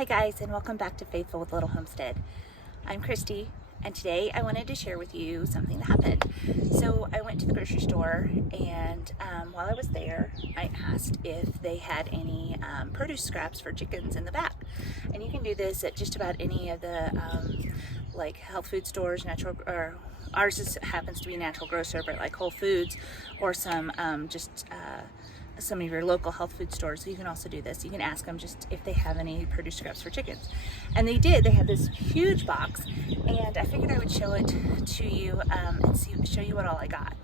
Hi guys, and welcome back to Faithful with Little Homestead. I'm Christy, and today I wanted to share with you something that happened. So I went to the grocery store, and while I was there, I asked if they had any produce scraps for chickens in the back. And you can do this at just about any of the like health food stores, or ours happens to be natural grocer, but like Whole Foods or some some of your local health food stores. So you can also do this. You can ask them just if they have any produce scraps for chickens. And they did. They had this huge box, and I figured I would show it to you and show you what all I got.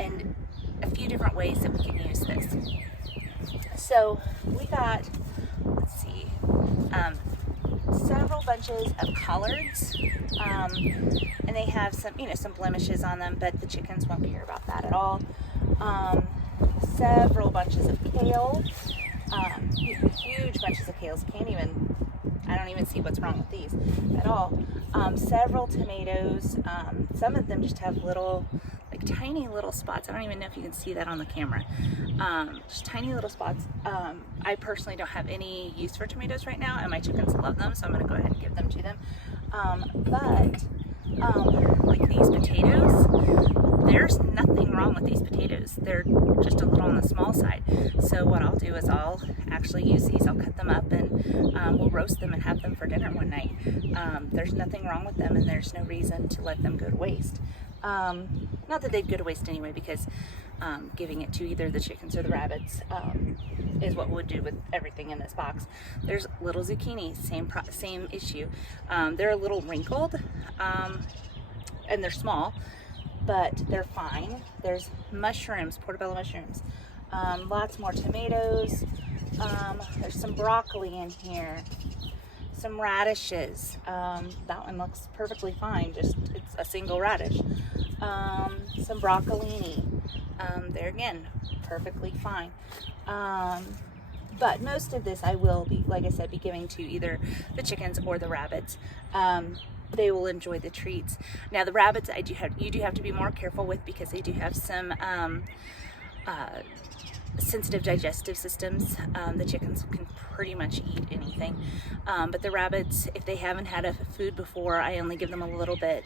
And a few different ways that we can use this. So we got, let's see, several bunches of collards, and they have some blemishes on them, but the chickens won't care about that at all. Several bunches of kale, huge bunches of kales. I don't even see what's wrong with these at all. Several tomatoes. Some of them just have little, like tiny little spots. I don't even know if you can see that on the camera. Just tiny little spots. I personally don't have any use for tomatoes right now, and my chickens love them, so I'm going to go ahead and give them to them. Like these potatoes, there's nothing wrong with these potatoes. They're just a little on the small side. So what I'll do is I'll actually use these. I'll cut them up, and we'll roast them and have them for dinner one night. There's nothing wrong with them, and there's no reason to let them go to waste. Not that they'd go to waste anyway, because giving it to either the chickens or the rabbits is what we'll do with everything in this box. There's little zucchini, same issue. They're a little wrinkled, and they're small, but they're fine. There's mushrooms, portobello mushrooms, lots more tomatoes. There's some broccoli in here, some radishes. That one looks perfectly fine, just it's a single radish. Some broccolini. There again, perfectly fine. But most of this I will be, like I said, be giving to either the chickens or the rabbits. They will enjoy the treats. Now the rabbits, you do have to be more careful with, because they do have some sensitive digestive systems. The chickens can pretty much eat anything, but the rabbits, if they haven't had a food before, I only give them a little bit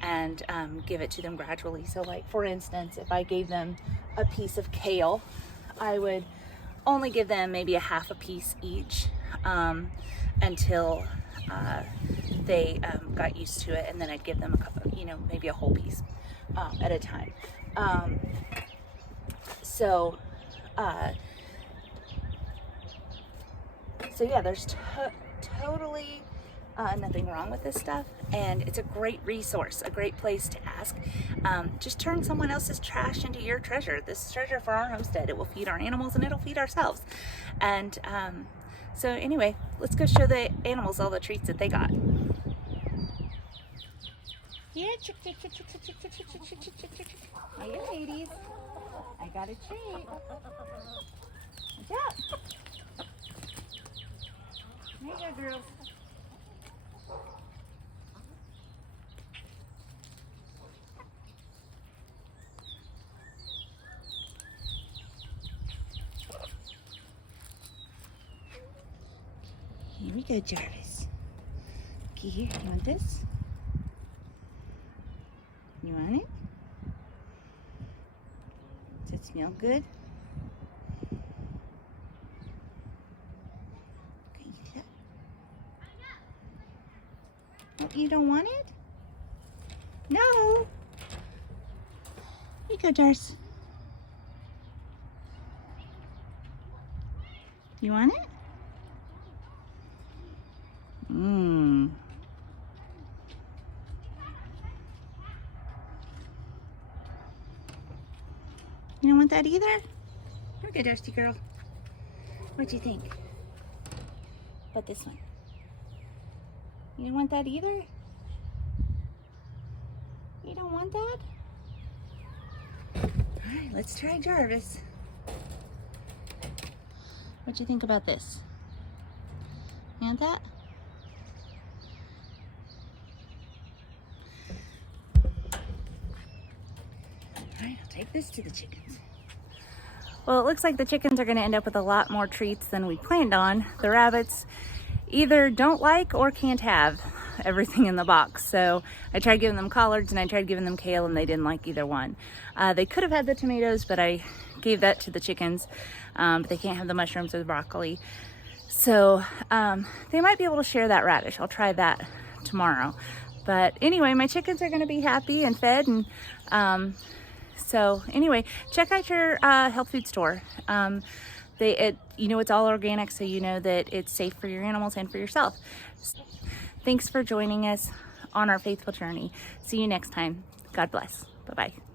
and give it to them gradually. So like, for instance, if I gave them a piece of kale, I would only give them maybe a half a piece each until they got used to it, and then I'd give them a couple, maybe a whole piece at a time. So yeah, there's totally nothing wrong with this stuff, and it's a great resource, a great place to ask. Just turn someone else's trash into your treasure. This is treasure for our homestead. It will feed our animals, and it'll feed ourselves. And so anyway, let's go show the animals all the treats that they got. Here, chick. Hiya, ladies. I got a treat. What's up? Here you go, girls. Here we go, Jarvis. Okay, here, you want this? You want it? Does it smell good? Can you eat that? Oh, you don't want it? No! Here you go, Jars. You want it? Mmm. You don't want that either? Here we go, Dusty girl. What do you think? About this one? You don't want that either? You don't want that? Alright, let's try Jarvis. What do you think about this? You want that? Alright, I'll take this to the chickens. Well, it looks like the chickens are going to end up with a lot more treats than we planned on. The rabbits, either don't like or can't have everything in the box. So I tried giving them collards and I tried giving them kale, and they didn't like either one. They could have had the tomatoes, but I gave that to the chickens. But they can't have the mushrooms or the broccoli. So they might be able to share that radish. I'll try that tomorrow. But anyway, my chickens are going to be happy and fed. And so anyway, check out your health food store. It's all organic, so you know that it's safe for your animals and for yourself. Thanks for joining us on our faithful journey. See you next time. God bless. Bye-bye.